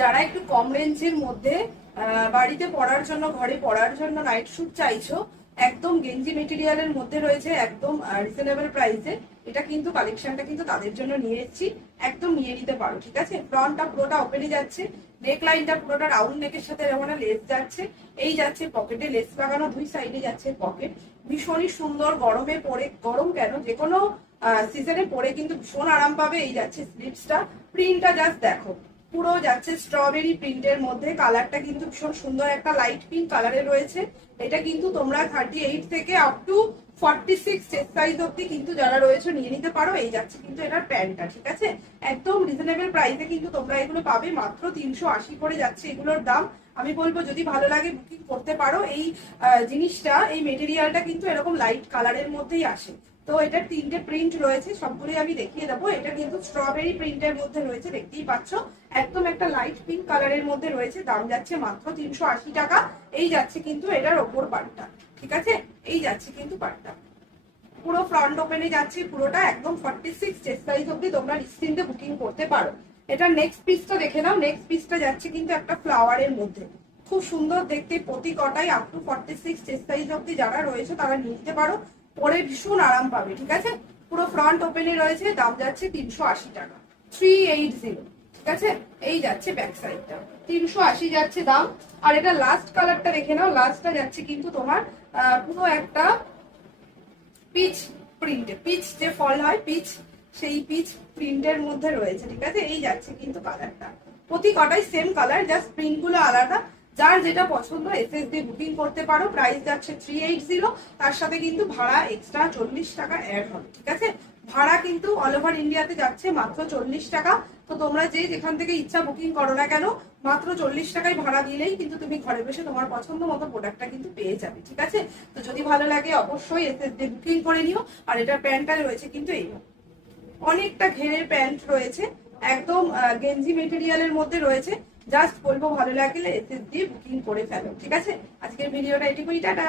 যারা একটু কম রেঞ্জের মধ্যে বাড়িতে পরার জন্য, ঘরে পরার জন্য নাইট স্যুট চাইছো, একদম গেঞ্জি মেটেরিয়ালের মধ্যে রয়েছে, একদম রিজনেবল প্রাইসে। এটা কিন্তু কালেকশনটা কিন্তু তাদের জন্য নিয়ে এসেছি, একদম নিয়ে নিতে পারো। ঠিক আছে, ফ্রন্টটা পুরোটা ওপেনে যাচ্ছে, নেক লাইনটা পুরোটা রাউন্ড নেকের সাথে যেমন লেস যাচ্ছে, এই যাচ্ছে পকেটে লেস লাগানো, দুই সাইডে যাচ্ছে পকেট। ভীষণই সুন্দর, গরমে পরে, গরম কেন যে কোনো সিজনে পরে কিন্তু ভীষণ আরাম পাবে। এই যাচ্ছে স্লিভসটা, প্রিন্টটা জাস্ট দেখো, পুরো যাচ্ছে স্ট্রবেরি প্রিন্টের মধ্যে। কালারটা কিন্তু ভীষণ সুন্দর একটা লাইট পিঙ্ক কালারে রয়েছে। এটা কিন্তু তোমরা 38 থেকে আপ টু 46 চেস্ট সাইজ অব্দি কিন্তু যারা রয়েছে নিয়ে নিতে পারো। এই যাচ্ছে কিন্তু এটার প্যান্টটা। ঠিক আছে, একদম রিজনেবল প্রাইসে কিন্তু তোমরা এগুলো পাবে, মাত্র 380 করে যাচ্ছে এগুলোর দাম। আমি বলবো যদি ভালো লাগে বুকিং করতে পারো। এই জিনিসটা, এই মেটেরিয়ালটা কিন্তু এরকম লাইট কালারের মধ্যেই আসে। তো এটার 3টে প্রিন্ট রয়েছে, সবগুলোই আমি দেখিয়ে দেবো। এটা কিন্তু স্ট্রবেরি প্রিন্টের মধ্যে রয়েছে, দেখতেই পাচ্ছ, একদম একটা লাইট পিঙ্ক কালারের মধ্যে রয়েছে। দাম যাচ্ছে মাত্র 380 টাকা। এই যাচ্ছে কিন্তু এটার ওপর পাটটা। ঠিক আছে, এই যাচ্ছে কিন্তু পাটটা পুরো ফ্রন্ট ওপেনে যাচ্ছে, পুরোটা একদম 46 চেস্ট সাইজ অব্দি তোমরা নিশ্চিন্তে বুকিং করতে পারো। এটা নেক্সট পিসটা দেখে নাও। নেক্সট পিসটা যাচ্ছে কিন্তু একটা ফ্লাওয়ারের মধ্যে, খুব সুন্দর দেখতে। প্রতি কটাই আপ টু 46 চেস্ট সাইজ অব্দি যারা রয়েছে তারা নিতে পারো, পরে ভীষণ আরাম পাবে। ঠিক আছে, পুরো ফ্রন্ট ওপেনে রয়েছে, দাম যাচ্ছে 380 টাকা, 380। ঠিক আছে, এই যাচ্ছে ব্যাক সাইডটা, 380 যাচ্ছে দাম। আর এটা লাস্ট কালারটা দেখে নাও। লাস্টটা যাচ্ছে কিন্তু তোমার পুরো একটা পিচ প্রিন্ট, পিচ যে ফল হয় পিচ, সেই পিচ প্রিন্টের মধ্যে রয়েছে। ঠিক আছে, এই যাচ্ছে কিন্তু কালারটা, প্রতি কটাই সেম কালার, জাস্ট প্রিন্ট গুলো আলাদা। যার যেটা পছন্দ এসএস দিয়ে বুকিং করতে পারো। প্রাইস যাচ্ছে 380, তার সাথে কিন্তু ভাড়া এক্সট্রা 40 টাকা অ্যাড হবে। ঠিক আছে, ভাড়া কিন্তু অল ওভার ইন্ডিয়াতে যাচ্ছে মাত্র 40 টাকা। তো তোমরা যে যেখান থেকে ইচ্ছা বুকিং করো না কেন, মাত্র 40 টাকায় ভাড়া দিলেই কিন্তু তুমি ঘরে বসে তোমার পছন্দ মতো প্রোডাক্টটা কিন্তু পেয়ে যাবে। ঠিক আছে, তো যদি ভালো লাগে অবশ্যই এসএস দিয়ে বুকিং করে নিও। আর এটা প্যান্টটা রয়েছে কিন্তু এই অনেকটা ঘেরের প্যান্ট রয়েছে, একদম গেঞ্জি মেটেরিয়ালের মধ্যে রয়েছে। জাস্ট বলবো ভালো লাগলে এসএস দিয়ে বুকিং করে ফেলো। ঠিক আছে, আজকের ভিডিওটা এটুকুই, টাটা।